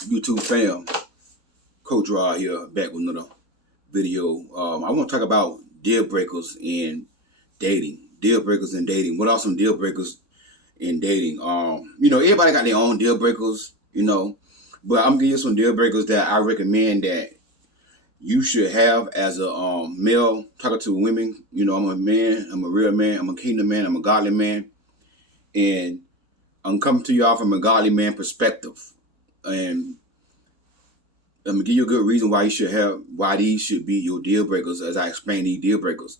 YouTube fam, Coach Rod here, back with another video. I want to talk about deal breakers in dating. Deal breakers in dating. What are some deal breakers in dating? Everybody got their own deal breakers, but I'm gonna give you some deal breakers that I recommend that you should have as a male talking to women. I'm a man, I'm a real man, I'm a kingdom man, I'm a godly man, and I'm coming to y'all from a godly man perspective. And I'm gonna give you a good reason why why these should be your deal breakers as I explain these deal breakers.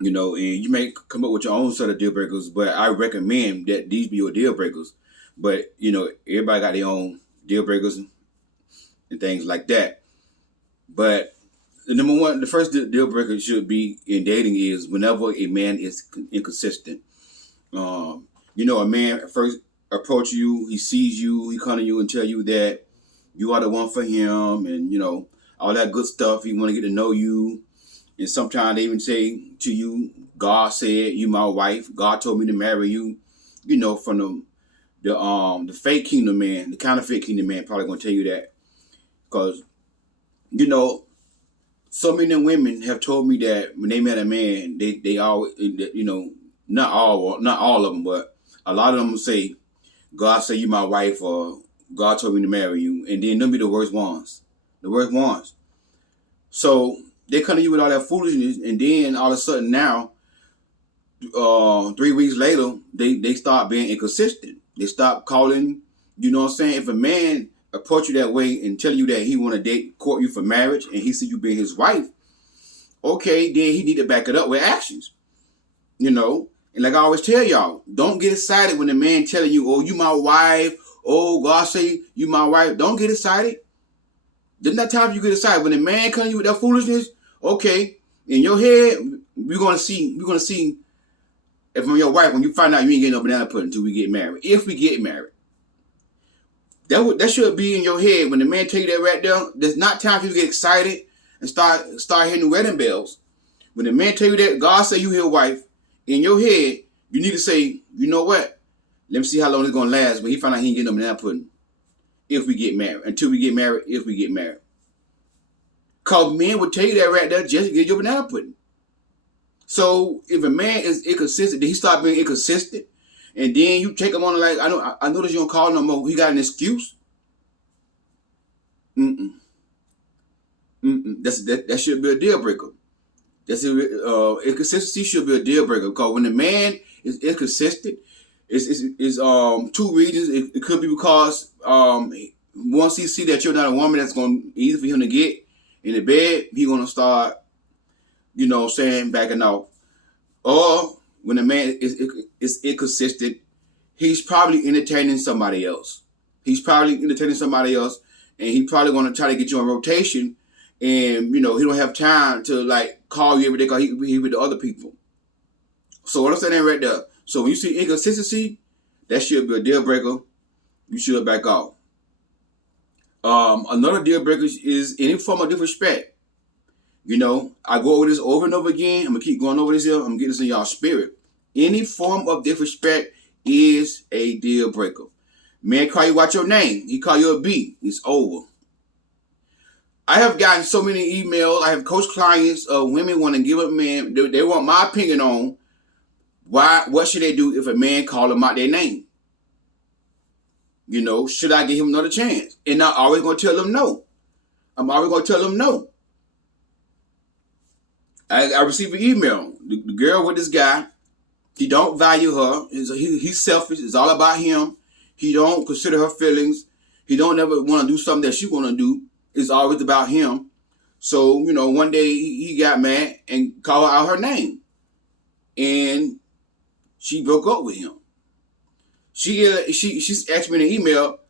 And you may come up with your own set of deal breakers, but I recommend that these be your deal breakers. But everybody got their own deal breakers and things like that. But the first deal breaker should be in dating is whenever a man is inconsistent. A man first approach you, he sees you, he come to you and tell you that you are the one for him, and all that good stuff. He want to get to know you, and sometimes they even say to you, "God said you my wife. God told me to marry you." From the fake kingdom man, the counterfeit kingdom man, probably gonna tell you that, because so many women have told me that when they met a man, they always, not all of them, but a lot of them say, "God said you my wife," or "God told me to marry you," and then them be the worst ones. The worst ones. So they come to you with all that foolishness, and then all of a sudden now, 3 weeks later, they start being inconsistent. They stop calling. You know what I'm saying? If a man approach you that way and tell you that he want to court you for marriage, and he see you being his wife, okay, then he need to back it up with actions. And like I always tell y'all, don't get excited when the man telling you, "Oh, you my wife. Oh, God say you my wife." Don't get excited. There's not time for you to get excited. When the man comes to you with that foolishness, okay, in your head, we're gonna see if I'm your wife when you find out you ain't getting no banana pudding until we get married. If we get married. That should be in your head. When the man tell you that right there, there's not time for you to get excited and start hitting the wedding bells. When the man tell you that God say you his wife, in your head, you need to say, "You know what? Let me see how long it's gonna last." When he find out he ain't getting no banana pudding. If we get married. Until we get married, if we get married. Because men would tell you that right there just to get your banana pudding. So if a man is inconsistent, then he start being inconsistent, and then you take him on like, I notice you don't call no more. He got an excuse. That should be a deal breaker. Inconsistency should be a deal breaker, because when the man is inconsistent, it's two reasons. It could be because once he see that you're not a woman that's going to easy for him to get in the bed, he gonna start, backing off. Or when the man is inconsistent, he's probably entertaining somebody else. And he probably gonna try to get you on rotation, and he don't have time to call you every day because he with the other people. So what I'm saying right there. So when you see inconsistency, that should be a deal breaker. You should back off. Another deal breaker is any form of disrespect. I go over this over and over again. I'm gonna keep going over this here. I'm getting this in y'all spirit. Any form of disrespect is a deal breaker. Man call you out your name. He call you a B. It's over. I have gotten so many emails. I have coached clients of women want to give a man. They want my opinion on what should they do if a man call them out their name. Should I give him another chance? And I'm always going to tell them no. I received an email. The girl with this guy, he don't value her. He's selfish. It's all about him. He don't consider her feelings. He don't ever want to do something that she want to do. It's always about him. So, one day he got mad and called out her name. And she broke up with him. She asked me in an email.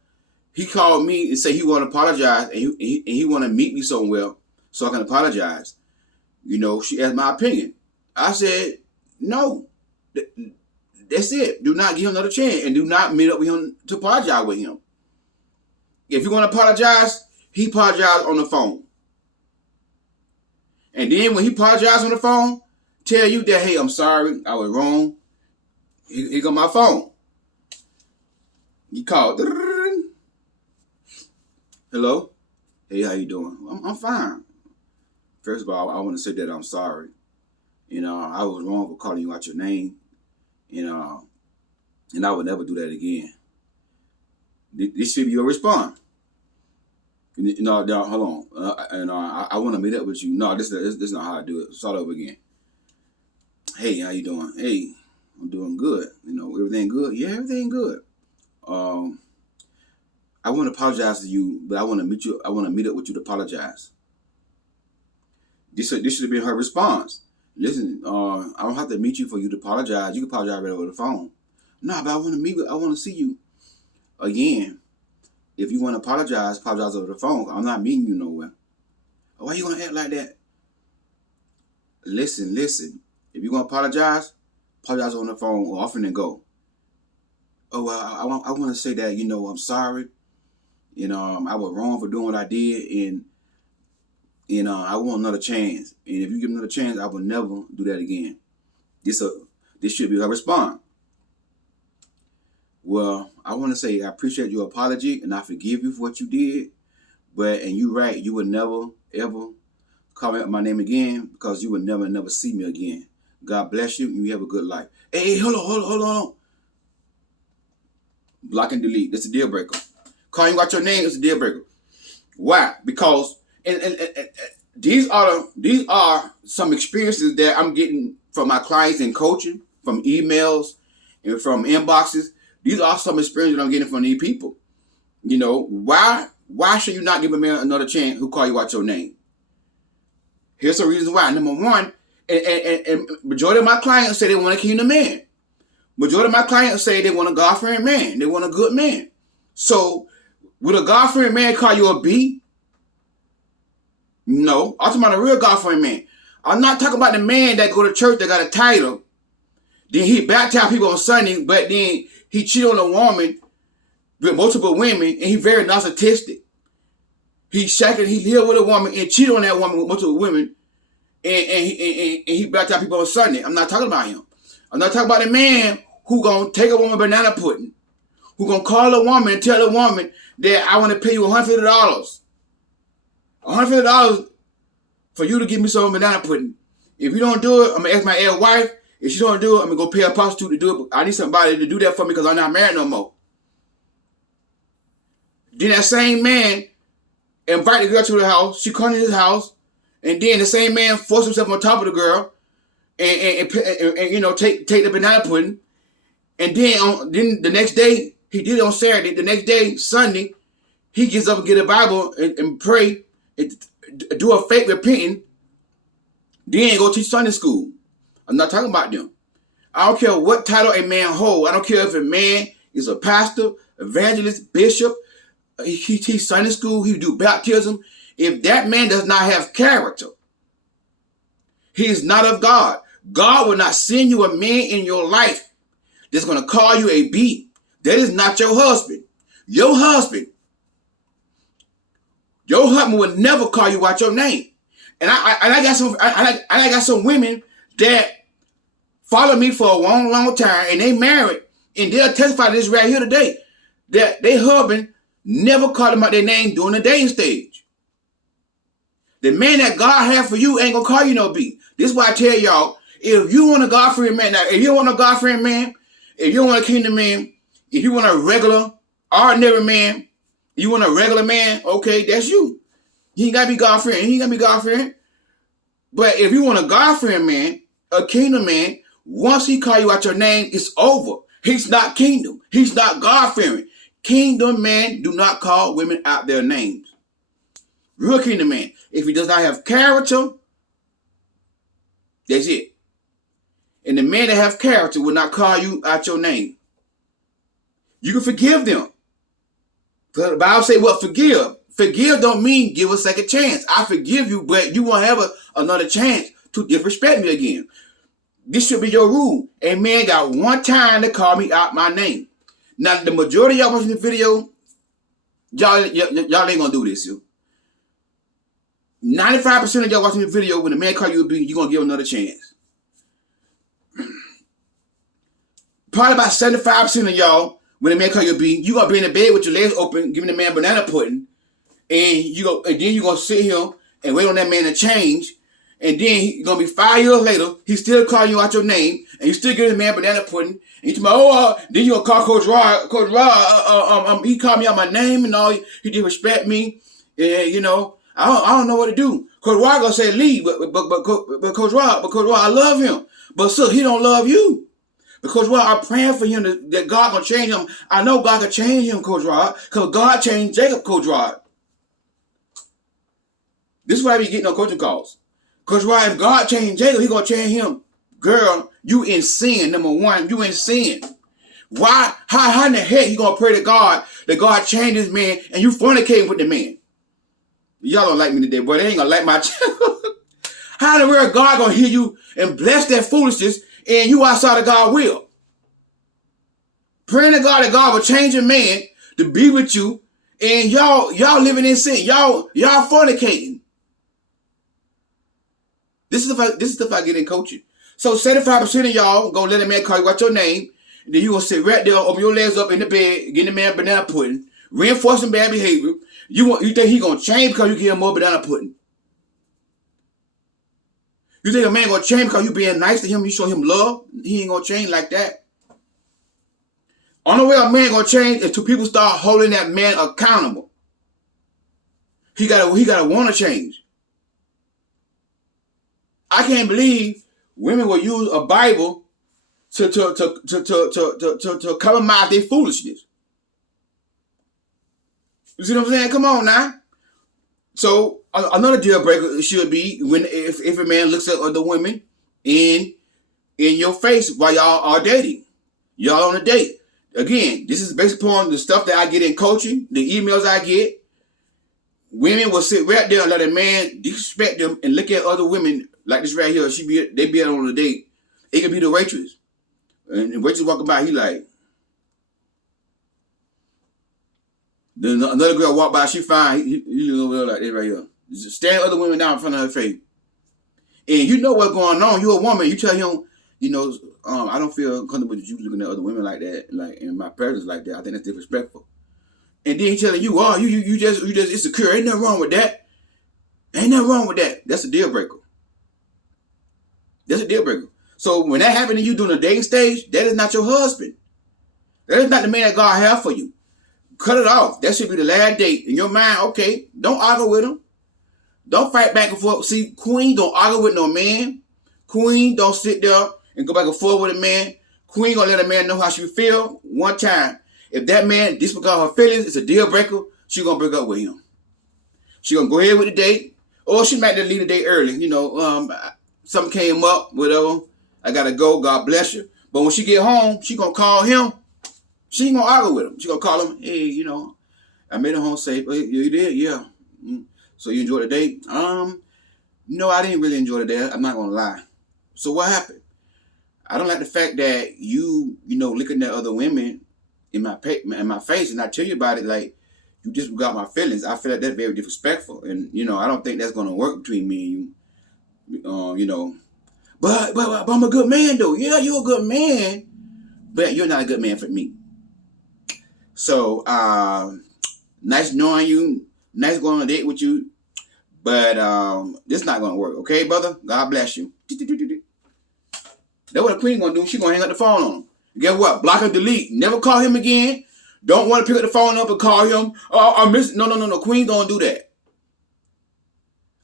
He called me and said he want to apologize, and he want to meet me somewhere so I can apologize. She asked my opinion. I said, no. That's it. Do not give him another chance, and do not meet up with him to apologize with him. If you want to apologize, he apologized on the phone. And then when he apologized on the phone, tell you that, "Hey, I'm sorry, I was wrong." He got my phone. He called. Hello? Hey, how you doing? I'm fine. First of all, I want to say that I'm sorry. I was wrong for calling you out your name. You know, and I would never do that again. This should be your response. No, hold on. I want to meet up with you. No, this is not how I do it. Start over again. Hey, how you doing? Hey, I'm doing good. Everything good? Yeah, everything good. Um, I want to apologize to you, but I want to meet you. I want to meet up with you to apologize. This should have been her response. Listen, I don't have to meet you for you to apologize. You can apologize right over the phone. No, but I want to meet with. I want to see you again. If you want to apologize over the phone. I'm not meeting you nowhere. Why you gonna act like that? Listen. If you gonna apologize on the phone or often and go. Oh well, I want to say that I'm sorry. I was wrong for doing what I did, and I want another chance. And if you give me another chance, I will never do that again. This should be her response. Well, I want to say I appreciate your apology and I forgive you for what you did. And you're right, you would never, ever call me up my name again because you would never see me again. God bless you and you have a good life. Hey, hold on. Block and delete. That's a deal breaker. Calling you out your name is a deal breaker. Why? Because and these are some experiences that I'm getting from my clients in coaching, from emails, and from inboxes. These are some experiences that I'm getting from these people. Why should you not give a man another chance who call you out your name? Here's the reason why. Number one, and majority of my clients say they want a kingdom man. Majority of my clients say they want a God-fearing man. They want a good man. So, would a God-fearing man call you a B? No. I'm talking about a real God-fearing man. I'm not talking about the man that go to church that got a title. Then he baptize people on Sunday, but then he cheat on a woman with multiple women, and he very narcissistic. He live with a woman and cheat on that woman with multiple women, and he baptize people on Sunday. I'm not talking about him. I'm not talking about a man who gonna take a woman banana pudding, who gonna call a woman and tell a woman that I want to pay you $150. $150 for you to give me some banana pudding. If you don't do it, I'm gonna ask my ex-wife. If she don't do it, I'm gonna go pay a prostitute to do it. I need somebody to do that for me because I'm not married no more. Then that same man invite the girl to the house. She come to his house, and then the same man force himself on top of the girl, and take the banana pudding. And then the next day he did it on Saturday. The next day, Sunday, he gets up and get a Bible and pray, and do a fake repenting. Then go teach Sunday school. I'm not talking about them. I don't care what title a man holds. I don't care if a man is a pastor, evangelist, bishop. He teach Sunday school. He do baptism. If that man does not have character, he is not of God. God will not send you a man in your life that's going to call you a B. That is not your husband. Your husband will never call you out your name. And I got some women that follow me for a long time, and they married, and they'll testify to this right here today that their husband never called them out their name during the dating stage. The man that God has for you ain't gonna call you no B. This is why I tell y'all, if you want a God-fearing man, now if you want a God-fearing man, if you want a kingdom man, if you want a regular, ordinary man, you want a regular man, okay, that's you. You ain't gotta be God-fearing. He ain't gotta be God-fearing. But if you want a God-fearing man, a kingdom man, once he call you out your name, it's over. He's not kingdom. He's not God-fearing. Kingdom men do not call women out their names. Real kingdom man, if he does not have character, that's it. And the men that have character will not call you out your name. You can forgive them. The Bible say, well, forgive. Forgive don't mean give a second chance. I forgive you, but you won't have another chance to disrespect me again. This should be your rule. A man got one time to call me out my name. Now, the majority of y'all watching the video, y'all ain't gonna do this, yo. 95% of y'all watching the video, when a man call you a B, you're gonna give him another chance. Probably about 75% of y'all, when a man call you a B, you're gonna be in the bed with your legs open, giving the man banana pudding, and then you gonna sit here and wait on that man to change, and then he's gonna be 5 years later, he's still calling you out your name, and you still give the man banana pudding, and you talking about, then you gonna call Coach Rod. Coach Rod, he called me out my name and all, he didn't respect me, and I don't know what to do. Coach Rod gonna say leave, but Coach Rod, I love him, but still he don't love you. Because I'm praying for him that God gonna change him. I know God can change him, Coach Rod, because God changed Jacob, Coach Rod. This is why I be getting on coaching calls. Coach Rod, if God changed Jacob, he gonna change him. Girl, you in sin, number one. You in sin. Why? How in the heck you gonna pray to God that God change this man and you fornicating with the man? Y'all don't like me today, boy. They ain't gonna like my How in the world God gonna hear you and bless that foolishness and you outside of God's will? Praying to God that God will change a man to be with you, and y'all living in sin. Y'all fornicating. This is stuff I get in coaching. So 75% of y'all gonna let a man call you out your name, and then you gonna sit right there, open your legs up in the bed, getting the man banana pudding, reinforcing bad behavior. You think he gonna change because you give him more banana pudding? You think a man gonna change because you being nice to him, you show him love? He ain't gonna change like that. Only way a man gonna change is till people start holding that man accountable. He gotta want to change. I can't believe women will use a Bible to compromise their foolishness. You see what I'm saying? Come on now. So another deal breaker should be when if a man looks at other women in your face while y'all are dating. Y'all on a date. Again, this is based upon the stuff that I get in coaching, the emails I get. Women will sit right there and let a man disrespect them and look at other women like this right here. They be on a date. It could be the waitress. And the waitress walking by, he like. Then another girl walk by, she fine. He over there like this right here. Just staring other women down in front of her face. And you know what's going on. You're a woman. You tell him, I don't feel comfortable with you looking at other women like that, like in my presence like that. I think that's disrespectful. And then he telling you, you just insecure. Ain't nothing wrong with that. Ain't nothing wrong with that. That's a deal breaker. That's a deal breaker. So when that happened to you during the dating stage, that is not your husband. That is not the man that God has for you. Cut it off. That should be the last date. In your mind, okay, don't argue with him. Don't fight back and forth. See, Queen don't argue with no man. Queen don't sit there and go back and forth with a man. Queen gonna let a man know how she feel one time. If that man disregard her feelings, it's a deal breaker, she gonna break up with him. She gonna go ahead with the date, or she might leave the date early. Something came up, whatever. I gotta go. God bless you. But when she get home, she gonna call him. She ain't gonna argue with him. She gonna call him. Hey, I made it home safe. Oh, you did, yeah. So you enjoyed the date? No, I didn't really enjoy the date. I'm not gonna lie. So what happened? I don't like the fact that you looking at other women in my face, and I tell you about it like you disregard my feelings. I feel like that's very disrespectful, and I don't think that's gonna work between me and you. But I'm a good man though. Yeah, you're a good man, but you're not a good man for me. So nice knowing you, nice going on a date with you, but this is not gonna work. Okay, brother. God bless you. That's what a queen gonna do. She gonna hang up the phone on him. Guess what? Block and delete. Never call him again. Don't want to pick up the phone up and call him. Oh, I miss. No. Queen don't do that.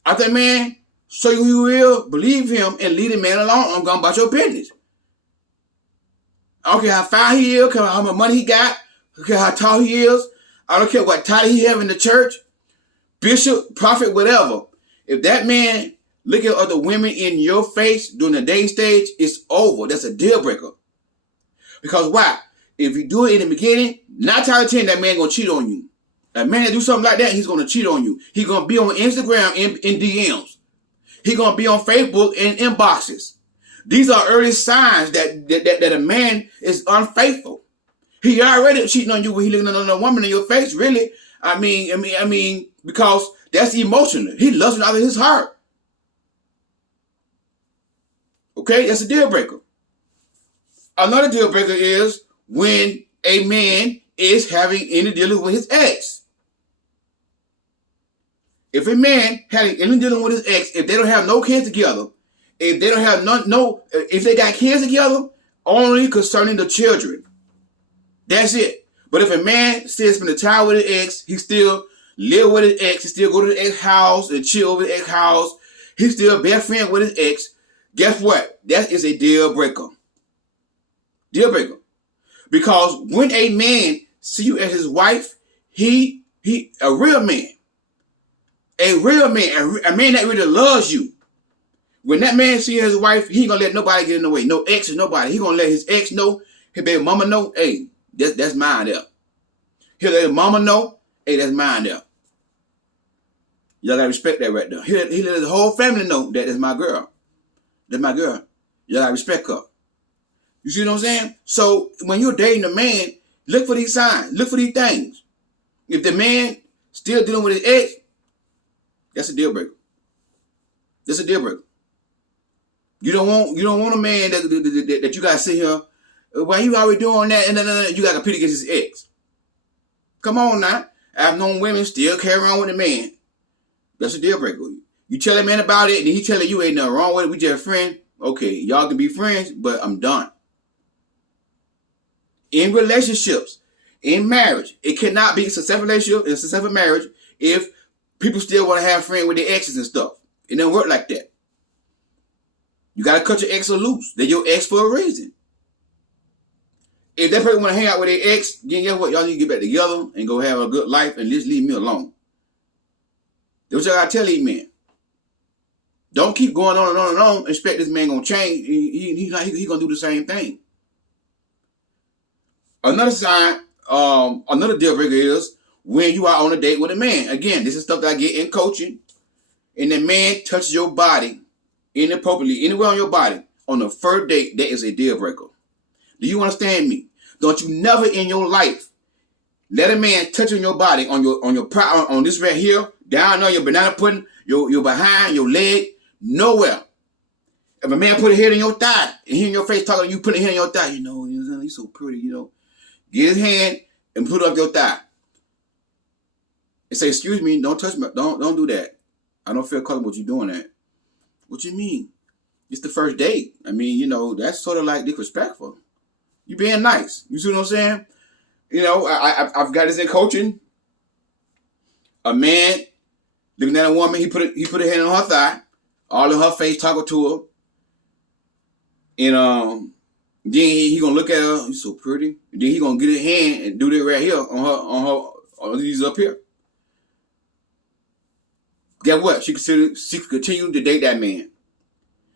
I think, man, show you who you will, believe him, and leave the man alone. I'm going about your business. I don't care how fine he is, how much money he got, I don't care how tall he is. I don't care what title he have in the church, bishop, prophet, whatever. If that man look at other women in your face during the dating stage, it's over. That's a deal breaker. Because why? If you do it in the beginning, 9 times out of 10, that man gonna cheat on you. A man that do something like that, he's gonna cheat on you. He's gonna be on Instagram in DMs. He's gonna be on Facebook in inboxes. These are early signs that a man is unfaithful. He already cheating on you when he looking at another woman in your face. Really, I mean, because that's emotional. He loves it out of his heart. Okay, that's a deal breaker. Another deal breaker is when a man is having any dealing with his ex. If a man had any dealing with his ex, if they don't have no kids together, if they don't have if they got kids together, only concerning the children. That's it. But if a man still spend the time with his ex, he still live with his ex, he still go to the ex house and chill with the ex house, he still best friend with his ex, guess what? That is a deal breaker. Deal breaker. Because when a man see you as his wife, he a real man. A real man, a man that really loves you. When that man see his wife, he ain't gonna let nobody get in the way. No ex or nobody. He gonna let his ex know, his baby mama know, hey, that's mine there. He'll let his mama know, hey, that's mine there. Y'all gotta respect that right there. He let his whole family know that that's my girl. That's my girl. Y'all gotta respect her. You see what I'm saying? So when you're dating a man, look for these signs. Look for these things. If the man still dealing with his ex, that's a deal breaker. That's a deal breaker. You don't want a man that you gotta sit here. Why you already doing that? And you gotta compete against his ex. Come on now. I've known women still carry on with a man. That's a deal breaker. You tell a man about it, and he telling you ain't nothing wrong with it. We just friends. Okay, y'all can be friends, but I'm done. In relationships, in marriage, it cannot be a successful relationship and a successful marriage if people still want to have friends with their exes and stuff. It doesn't work like that. You got to cut your ex loose. They're your ex for a reason. If that person want to hang out with their ex, then guess what? Y'all need to get back together and go have a good life and just leave me alone. That's what I got to tell these men. Don't keep going on and on and on. Expect this man going to change. He's going to do the same thing. Another sign, another deal breaker is when you are on a date with a man. Again, this is stuff that I get in coaching. And the man touches your body inappropriately, anywhere on your body, on the first date, that is a deal breaker. Do you understand me? Don't you never in your life let a man touch on your body, on this right here, down on your banana pudding, your behind, your leg, nowhere. If a man put a head in your thigh and he in your face talking to you, put a hand in your thigh, he's so pretty, Get his hand and put it up your thigh. And say, excuse me, don't touch me, don't do that. I don't feel comfortable with you doing that. What you mean? It's the first date. I mean, that's sort of like disrespectful. You being nice. You see what I'm saying? I've got this in coaching. A man looking at a woman, he put a hand on her thigh, all in her face, talking to her. And then he gonna look at her, you're so pretty. And then he gonna get his hand and do that right here on these up here. Guess what? She could continue to date that man.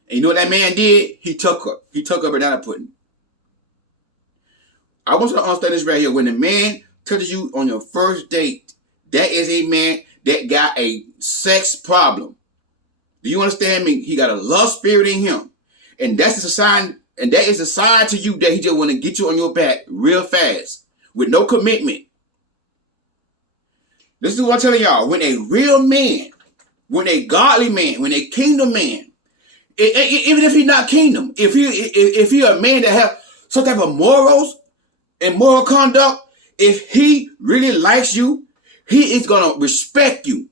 And you know what that man did? He took her. He took her banana pudding. I want you to understand this right here. When a man touches you on your first date, that is a man that got a sex problem. Do you understand me? He got a love spirit in him. And that's a sign, and that is a sign to you that he just want to get you on your back real fast with no commitment. This is what I'm telling y'all. When a real man, when a godly man, when a kingdom man, even if he's not kingdom, if he a man that have some type of morals and moral conduct, if he really likes you, he is going to respect you.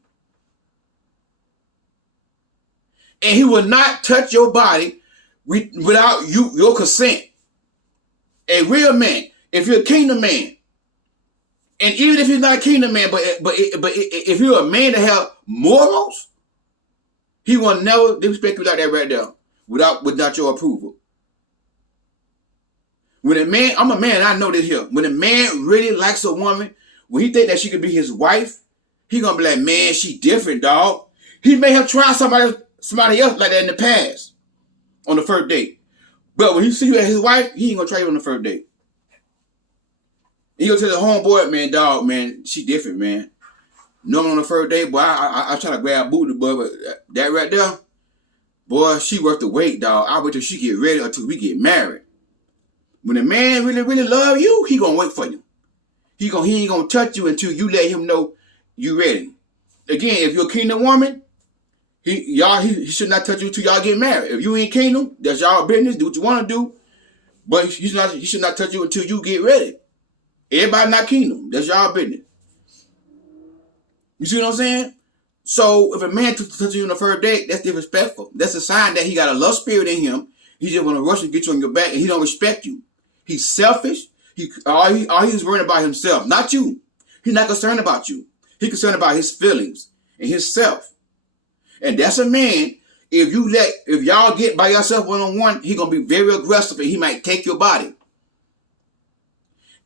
And he will not touch your body without your consent. A real man, if you're a kingdom man, and even if he's not a kingdom man, but if you're a man that have morals, he will never disrespect you like that right there without your approval. When a man, I'm a man, I know this here. When a man really likes a woman, when he think that she could be his wife, he gonna be like, man, she different, dog. He may have tried somebody else like that in the past on the first date. But when he see you as his wife, he ain't gonna try you on the first date. He gonna tell the homeboy, man, dog, man, she different, man. Normally on the first date, boy, I try to grab booty, boy, but that right there, boy, she worth the wait, dog. I wait till she get ready until we get married. When a man really, really love you, he gonna wait for you. He ain't gonna touch you until you let him know you ready. Again, if you're a kingdom woman, he should not touch you until y'all get married. If you ain't kingdom, that's y'all business. Do what you want to do, but he should not touch you until you get ready. Everybody not kingdom. That's y'all business. You see what I'm saying? So if a man touches you on the first date, that's disrespectful. That's a sign that he got a lust spirit in him. He just want to rush and get you on your back, and he don't respect you. He's selfish. All he's worrying about himself, not you. He's not concerned about you. He's concerned about his feelings and himself. And that's a man. If y'all get by yourself one-on-one, he's gonna be very aggressive, and he might take your body.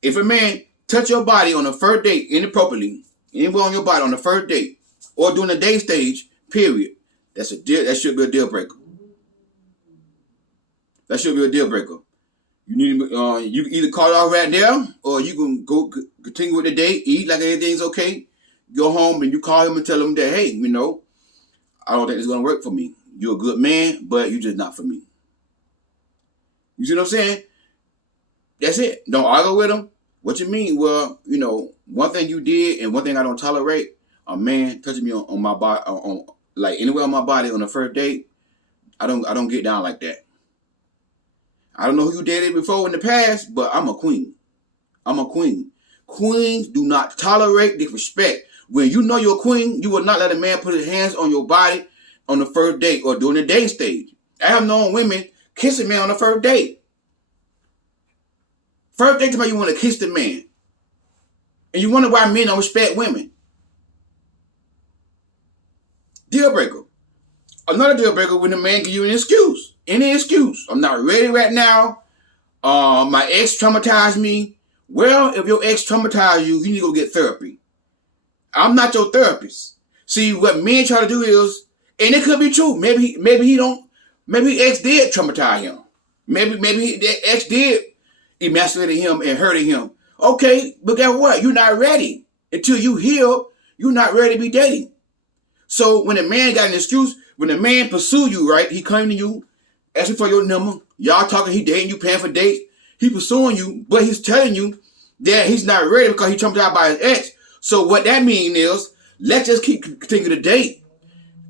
If a man touch your body on the first date inappropriately, anywhere on your body on the first date, or during the date stage, period, that should be a deal breaker. That should be a deal breaker. You need you can either call it off right there, or you can go continue with the date, eat like everything's okay, go home and you call him and tell him that, hey, I don't think it's gonna work for me. You're a good man, but you're just not for me. You see what I'm saying? That's it. Don't argue with him. What you mean? Well, one thing you did and one thing I don't tolerate, a man touching me on my body, on like anywhere on my body on the first date. I don't get down like that. I don't know who you dated before in the past, but I'm a queen. I'm a queen. Queens do not tolerate disrespect. When you know you're a queen, you will not let a man put his hands on your body on the first date or during the date stage. I have known women kiss a man on the first date. First date, you want to kiss the man. And you wonder why men don't respect women. Deal breaker. Another deal breaker when the man give you an excuse. Any excuse. I'm not ready right now. My ex traumatized me. Well, if your ex traumatized you, you need to go get therapy. I'm not your therapist. See, what men try to do is, and it could be true. Maybe ex did traumatize him. Maybe the ex did emasculate him and hurting him. Okay, but guess what? You're not ready. Until you heal, you're not ready to be dating. So when a man got an excuse, when a man pursue you, right? He come to you, asking for your number. Y'all talking, he dating you, paying for dates. He pursuing you, but he's telling you that he's not ready because he traumatized by his ex. So what that means is, let's just continue to date.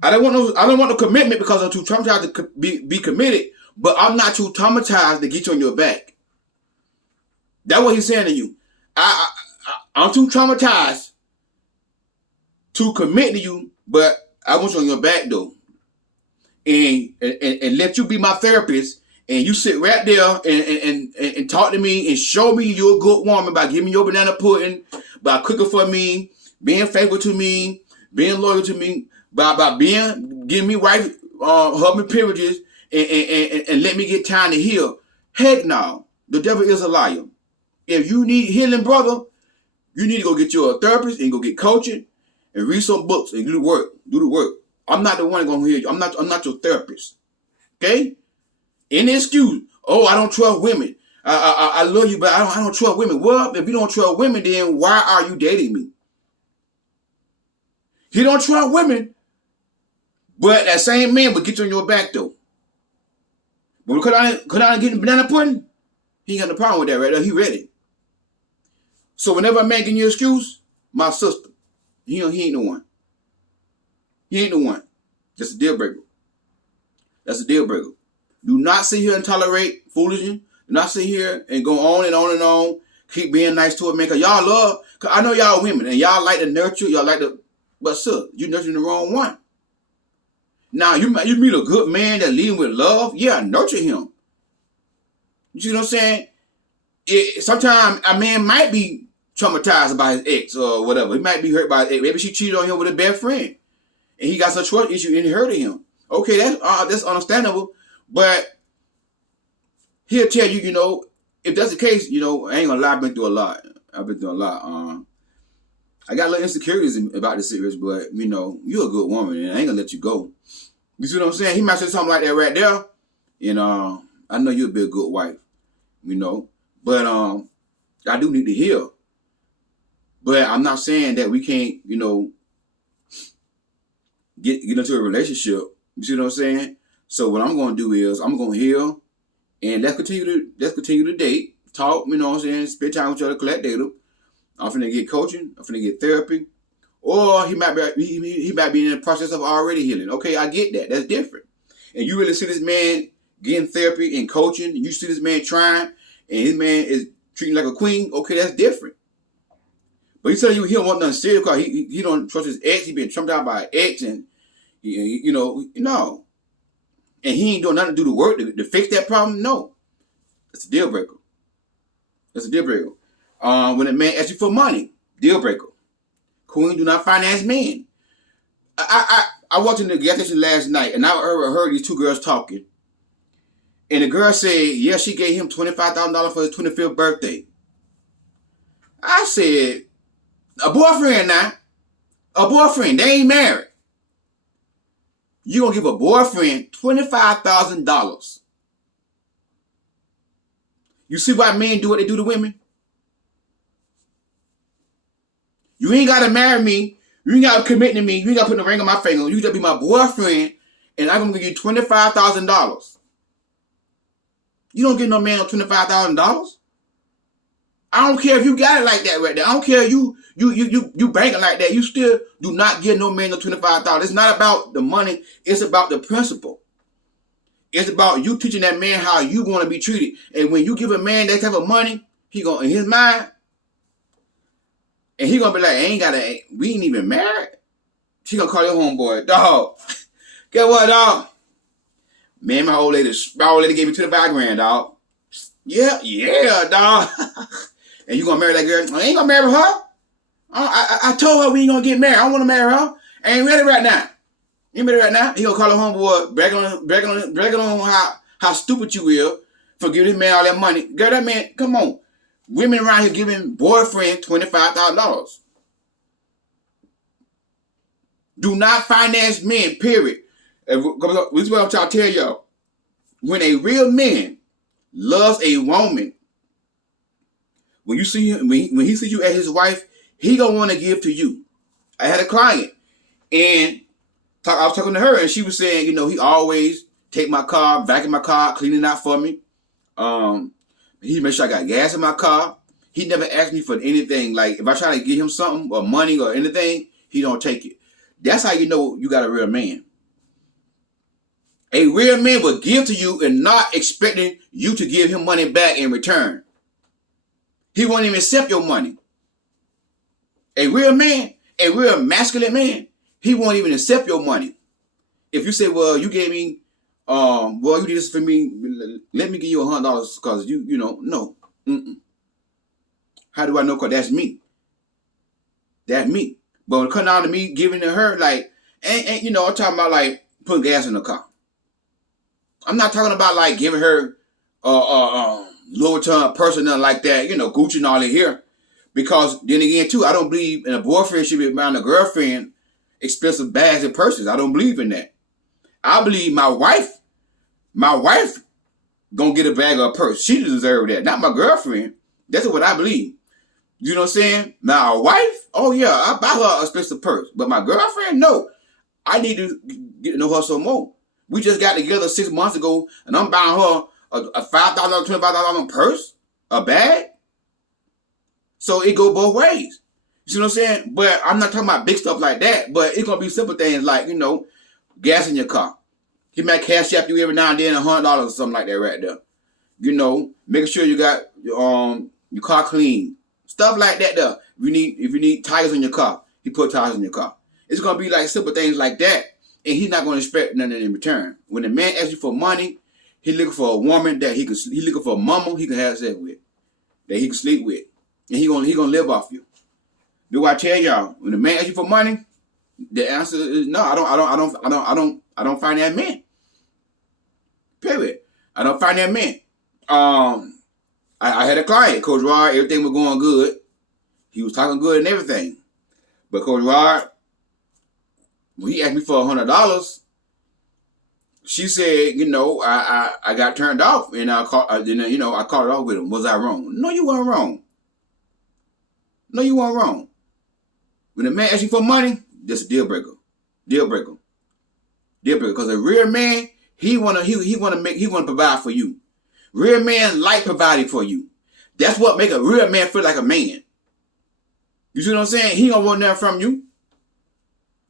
I don't want no commitment because I'm too traumatized to be committed, but I'm not too traumatized to get you on your back. That's what he's saying to you. I'm too traumatized to commit to you, but I want you on your back though. And let you be my therapist, and you sit right there and talk to me and show me you're a good woman by giving me your banana pudding, by cooking for me, being faithful to me, being loyal to me, by giving me wife husband privileges and let me get time to heal. Heck no. The devil is a liar. If you need healing, brother, you need to go get you a therapist and go get coaching and read some books and do the work. Do the work. I'm not the one going to hear you. I'm not your therapist. Okay? Any excuse. Oh, I don't trust women. I love you, but I don't trust women. Well, if you don't trust women, then why are you dating me? He don't trust women, but that same man would get you on your back though. But could I get the banana pudding? He ain't got no problem with that right there. He ready. So whenever a man give you an excuse, my sister, he ain't the one. He ain't the one. That's a deal breaker. That's a deal breaker. Do not sit here and tolerate foolishness. Do not sit here and go on and on and on. Keep being nice to a man. Cause y'all love, cause I know y'all women and y'all like to nurture, y'all like to, but sir, you nurturing the wrong one. Now you meet a good man that lead him with love. Yeah, nurture him. You see what I'm saying? Sometimes a man might be traumatized by his ex or whatever. He might be hurt by his ex. Maybe she cheated on him with a best friend, and he got some trust issue and it hurted him. Okay, that's understandable, but he'll tell you, if that's the case, I ain't gonna lie, I've been through a lot. I got a little insecurities about this series, but you're a good woman, and I ain't gonna let you go. You see what I'm saying? He might say something like that right there, and I know you'll be a good wife, but I do need to heal. But I'm not saying that we can't, get into a relationship. You see what I'm saying? So what I'm gonna do is I'm gonna heal, and let's continue to date, talk. You know what I'm saying? Spend time with each other, collect data. I'm finna get coaching. I'm finna get therapy, or he might be in the process of already healing. Okay, I get that. That's different. And you really see this man getting therapy and coaching, and you see this man trying, and his man is treating like a queen. Okay, that's different. But he said he don't want nothing serious because he don't trust his ex. He been trumped out by an ex, and no. And he ain't doing nothing to do the work to fix that problem. No, it's a deal breaker. That's a deal breaker. When a man asks you for money, deal breaker. Queen do not finance men. I walked in the gas station last night, and I heard these two girls talking. And the girl said, yeah, she gave him $25,000 for his 25th birthday. I said, a boyfriend now. A boyfriend. They ain't married. You gonna give a boyfriend $25,000. You see why men do what they do to women? You ain't gotta marry me. You ain't gotta commit to me. You ain't gotta put a ring on my finger. You just be my boyfriend, and I'm gonna give you $25,000. You don't give no man $25,000. I don't care if you got it like that right there. I don't care if you banking like that. You still do not give no man no $25,000. It's not about the money. It's about the principle. It's about you teaching that man how you want to be treated. And when you give a man that type of money, he gonna, in his mind, and he gonna be like, we ain't even married. She gonna call your homeboy, dog. Get what, dog? Man, my old lady gave me $25,000, dog. Yeah, dog. And you gonna marry that girl? I ain't gonna marry her. I told her we ain't gonna get married. I don't wanna marry her. I ain't ready right now. You ready right now? He gonna call her homeboy, bragging on how stupid you will for giving this man all that money. Girl, that man, come on. Women around here giving boyfriend $25,000. Do not finance men, period. This is what I'm trying to tell y'all. When a real man loves a woman, when you see him, when he sees you as his wife, he gonna want to give to you. I had a client, and I was talking to her, and she was saying, he always take my car, vacuum my car, clean it out for me. He make sure I got gas in my car. He never asked me for anything. Like if I try to give him something or money or anything, he don't take it. That's how you know you got a real man. A real man will give to you and not expecting you to give him money back in return. He won't even accept your money. A real man, a real masculine man, he won't even accept your money. If you say, well, you gave me, you did this for me, let me give you $100 because no. Mm-mm. How do I know? Because that's me. That's me. But when it comes down to me giving to her, like, I'm talking about like putting gas in the car. I'm not talking about like giving her Louis Vuitton purse or nothing like that, Gucci and all in here. Because then again, too, I don't believe in a boyfriend should be around a girlfriend expensive bags and purses. I don't believe in that. I believe my wife gonna get a bag or a purse. She deserves that, not my girlfriend. That's what I believe. You know what I'm saying? Now, a wife, oh yeah, I buy her a expensive purse. But my girlfriend, no. I need to get to know her some more. We just got together 6 months ago, and I'm buying her a $5,000, $25,000 purse, a bag. So it go both ways. You see what I'm saying? But I'm not talking about big stuff like that. But it's gonna be simple things like gas in your car. He might cash app you every now and then $100 or something like that right there. Making sure you got your car clean, stuff like that. There. If you need tires in your car, he put tires in your car. It's gonna be like simple things like that, and he's not gonna expect nothing in return. When a man asks you for money, he looking for a woman that he looking for a mama he can have sex with, that he can sleep with, and he gonna live off you. Do what I tell y'all? When a man asks you for money, the answer is no. I don't find that man. Period. I don't find that man. I had a client, Coach Rod. Everything was going good. He was talking good and everything. But Coach Rod, when he asked me for $100, she said, I got turned off, and I called it off with him. Was I wrong? No, you weren't wrong. No, you weren't wrong. When a man asks you for money, that's a deal breaker. Deal breaker. Deal breaker. Because a real man, he wanna provide for you. Real man like providing for you. That's what make a real man feel like a man. You see what I'm saying? He don't want nothing from you.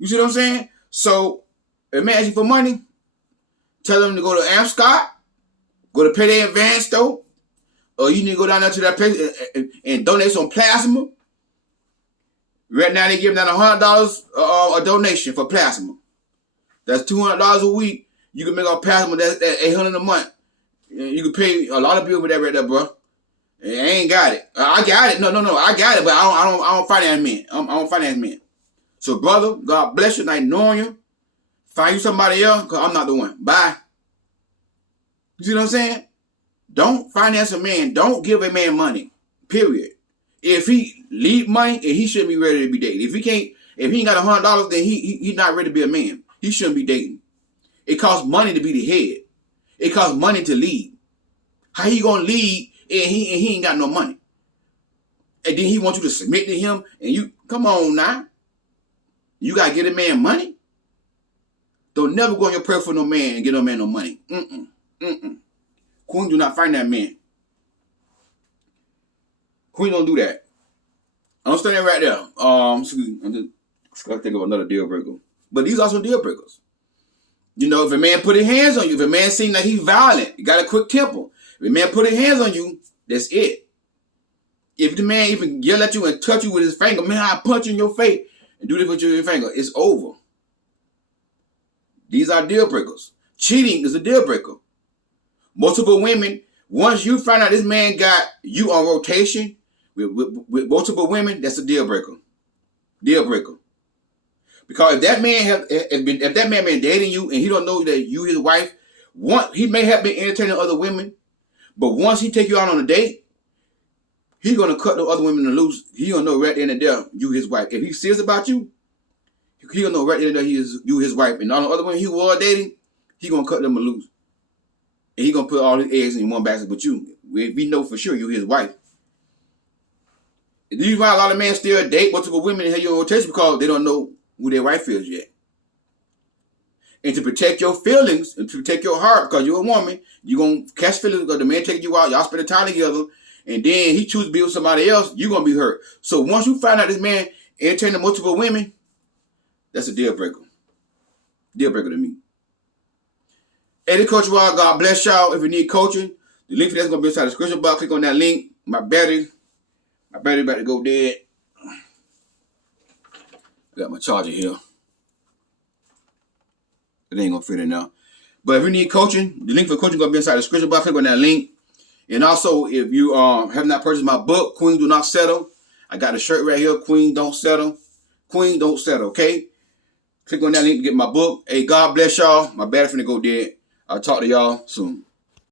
You see what I'm saying? So, if a man asks you for money, tell him to go to Amp Scott, go to Payday Advance store, or you need to go down there to that place and donate some plasma. Right now they giving out $100 a donation for plasma. That's $200 a week. You can make a plasma. That's $800 a month. You can pay a lot of people for that right there, bro. I ain't got it. I got it. No. I got it, but I don't finance men. I don't finance men. So, brother, God bless you. Nice knowing you. Find you somebody else, because I'm not the one. Bye. You see what I'm saying? Don't finance a man. Don't give a man money. Period. If he need money, and he shouldn't be ready to be dating. If he ain't got $100, then he not ready to be a man. He shouldn't be dating. It costs money to be the head. It costs money to lead. How he gonna lead and he ain't got no money? And then he wants you to submit to him, and you come on now. You gotta get a man money. Don't never go on your prayer for no man and get no man no money. Queen do not find that man. Queen don't do that. I'm standing right there. I'm just gotta think of another deal breaker. But these are some deal breakers. You know, if a man put his hands on you, if a man seems like he's violent, you got a quick temper. If a man put his hands on you, that's it. If the man even yell at you and touch you with his finger, man, I punch you in your face and do this with your finger, it's over. These are deal breakers. Cheating is a deal breaker. Multiple women, once you find out this man got you on rotation with multiple women, that's a deal breaker. Deal breaker. Because if that man been dating you and he don't know that you his wife, he may have been entertaining other women, but once he take you out on a date, he's gonna cut the other women loose. He gonna know right then and there you his wife. If he's serious about you, he gonna know right then and there you his wife. And all the other women he was dating, he gonna cut them loose. And he gonna put all his eggs in one basket with you. We know for sure you his wife. The reason why a lot of men still date multiple women and have your rotation because they don't know who their wife is yet. And to protect your feelings and to protect your heart, because you're a woman, you're going to catch feelings because the man taking you out, y'all spend time together, and then he chooses to be with somebody else, you're going to be hurt. So once you find out this man entertaining multiple women, that's a deal breaker. Deal breaker to me. Eddie Coach Wild, God bless y'all. If you need coaching, the link for that's going to be inside the description box. Click on that link. My battery about to go dead. Got my charger here. It ain't gonna fit in now. But if you need coaching, the link for coaching is gonna be inside the description box. Click on that link. And also, if you have not purchased my book, Queen Do Not Settle, I got a shirt right here, Queen Don't Settle. Queen Don't Settle, okay? Click on that link to get my book. Hey, God bless y'all. My battery finna go dead. I'll talk to y'all soon.